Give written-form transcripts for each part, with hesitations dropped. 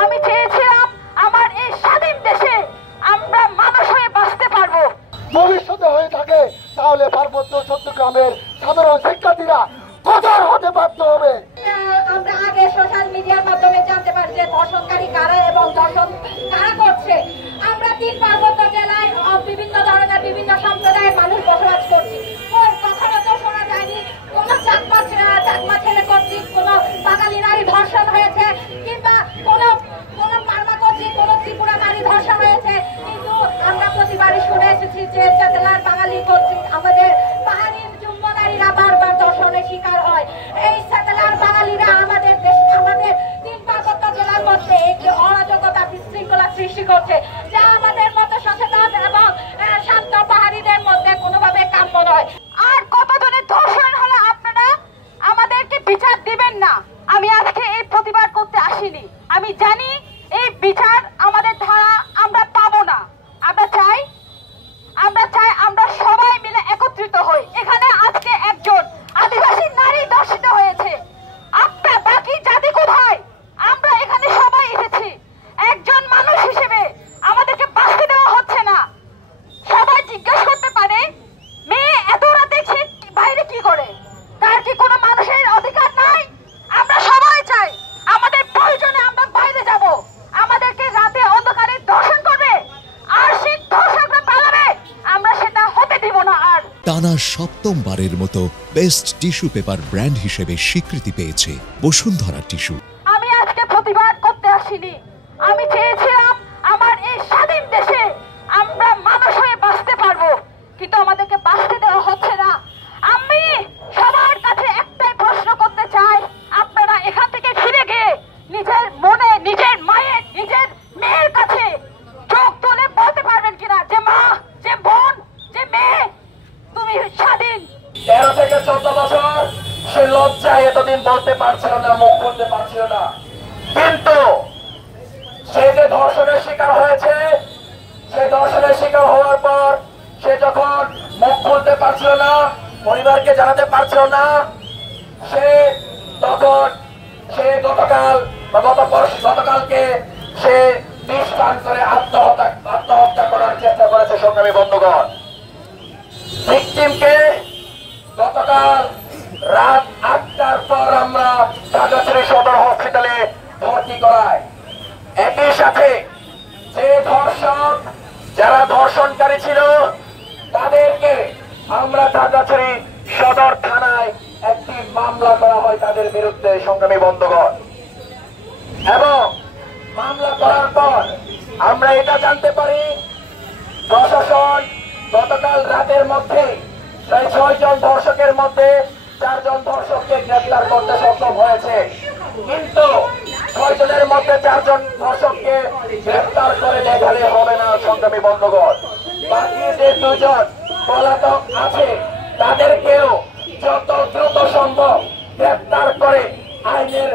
আমি চেয়েছিলাম আমার এই স্বাধীন দেশে আমরা মানুষ হয়ে বাঁচতে পারবো। ভবিষ্যতে হয়ে থাকে তাহলে পার্বত্য চট্টগ্রামের সাধারণ শিক্ষার্থীরা কঠোর হতে বাধ্য হবে। আমরা আগে সোশ্যাল মিডিয়ার মাধ্যমে জানতে পারি যে ধর্ষণকারী কারা এবং ধর্ষণ কারা করছে। আমরা 3 পার্বত্য জেলায় বিভিন্ন ধরনের বিভিন্ন সম্প্রদায়ের মানুষ বসবাস করছি। কখনো তো শোনা যায়নি কোনো চাকমা ছেলে কর্তৃক কোনো বাঙালি নারী ধর্ষণ হয়েছে, কিংবা কোনো মারমা কর্তৃক কোনো ত্রিপুরা নারী ধর্ষণ হয়েছে। কিন্তু আমরা প্রতিবারই শুনে এসেছি যে জেলার বাঙালি কর্তৃক আমাদের পাহাড়ি যুম্ব নারীরা বারবার ধর্ষণের শিকার হয়। এই জেলার বাঙালিরা আমাদের দেশে আমাদের 3 পার্বত্য জেলার মধ্যে একটি অরাজকতা বিশৃঙ্খলা সৃষ্টি করছে, যা আমাদের মতো সচেতন এবং শান্ত পাহাড়িদের মধ্যে কোনোভাবে কাম্য নয়। আর কতজনের ধর্ষণ হলে আপনারা আমাদেরকে বিচার দিবেন না? আমি আজকে এই প্রতিবাদ করতে আসিনি। আমি জানি এই বিচার আমাদের ধারা আমরা পাবো না। আমরা চাই আমরা সবাই মিলে একত্রিত হই। এখানে আজকে একজন আদিবাসী নারী ধর্ষিত হয়েছে, আপনার বাকি জাতি কোথায়? আমরা এখানে সবাই এসেছি একজন মানুষ হিসেবে, আমাদেরকে বাঁচতে দেওয়া হচ্ছে না। সবাই জিজ্ঞেস করতে পারে মেয়ে এত রাতে সে বাইরে কি করে? তার কি কোনো মানুষের অধিকার নাই? আমরা সবাই চাই আমাদের প্রয়োজনে আমরা বাইরে যাব। আমাদেরকে রাতে অন্ধকারে ধর্ষণ করবে আর সেই ধর্ষকরা পালাবে, আমরা সেটা হতে দিব না। আর টানা 7মবারের মতো বেস্ট টিস্যু পেপার ব্র্যান্ড হিসেবে স্বীকৃতি পেয়েছে বসুন্ধরা টিস্যু। আমি আজকে প্রতিবাদ করতে আসিনি। আমি চেয়েছিলাম আমার এই স্বাধীন দেশে আমরা মানুষ হয়ে বাঁচতে পারবো, কিন্তু আমাদেরকে বাঁচতে দেওয়া হচ্ছে না। আমি সবার কাছে একটাই প্রশ্ন করতে চাই, আপনারা এখান থেকে ফিরে গিয়ে নিজের মনে নিজের মায়ের নিজের মেয়ের কাছে চোখ তুলে বলতে পারবেন কিনা যে মা, যে বোন, যে মেয়ে, তুমি স্বাধীন। 13 থেকে 14 বছর সে লজ্জায় এতদিন বলতে পারছিল না, মুখ খুলতে পারছিল না। কিন্তু সে যে ধর্ষণের শিকার হয়েছে, সে ধর্ষণের শিকার হওয়ার পর সে যখন মুখ খুলতে পারছিল না, পরিবারকে জানাতে পারছিল না, গতকালকে সে বিষ পান করে আত্মহত্যা করার চেষ্টা করেছে। সংগ্রামী বন্ধুগণ, ভিকটিমকে গতকাল রাত 8টার পর আমরা খাগড়াছড়ি সদর হসপিটালে ভর্তি করাই। একই সাথে যে যারা ধর্ষণকারী ছিল তাদেরকে আমরা খাগড়াছড়ি সদর থানায় একটি মামলা করা হয় তাদের বিরুদ্ধে। সংগ্রামী বন্ধুগণ, এবং মামলা করার পর আমরা এটা জানতে পারি প্রশাসন গতকাল রাতের মধ্যে প্রায় 6 জন ধর্ষকের মধ্যে 4 জন ধর্ষককে গ্রেফতার করতে সক্ষম হয়েছে। কিন্তু 6 জনের মধ্যে 4 জন ধর্ষককে গ্রেফতার করে দেখালে হবে না। সংগ্রামী বন্ধুগণ, বাকি যে 2 জন পলাতক আছে তাদেরকেও যত দ্রুত সম্ভব গ্রেফতার করে আইনের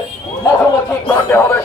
মুখোমুখি করতে হবে।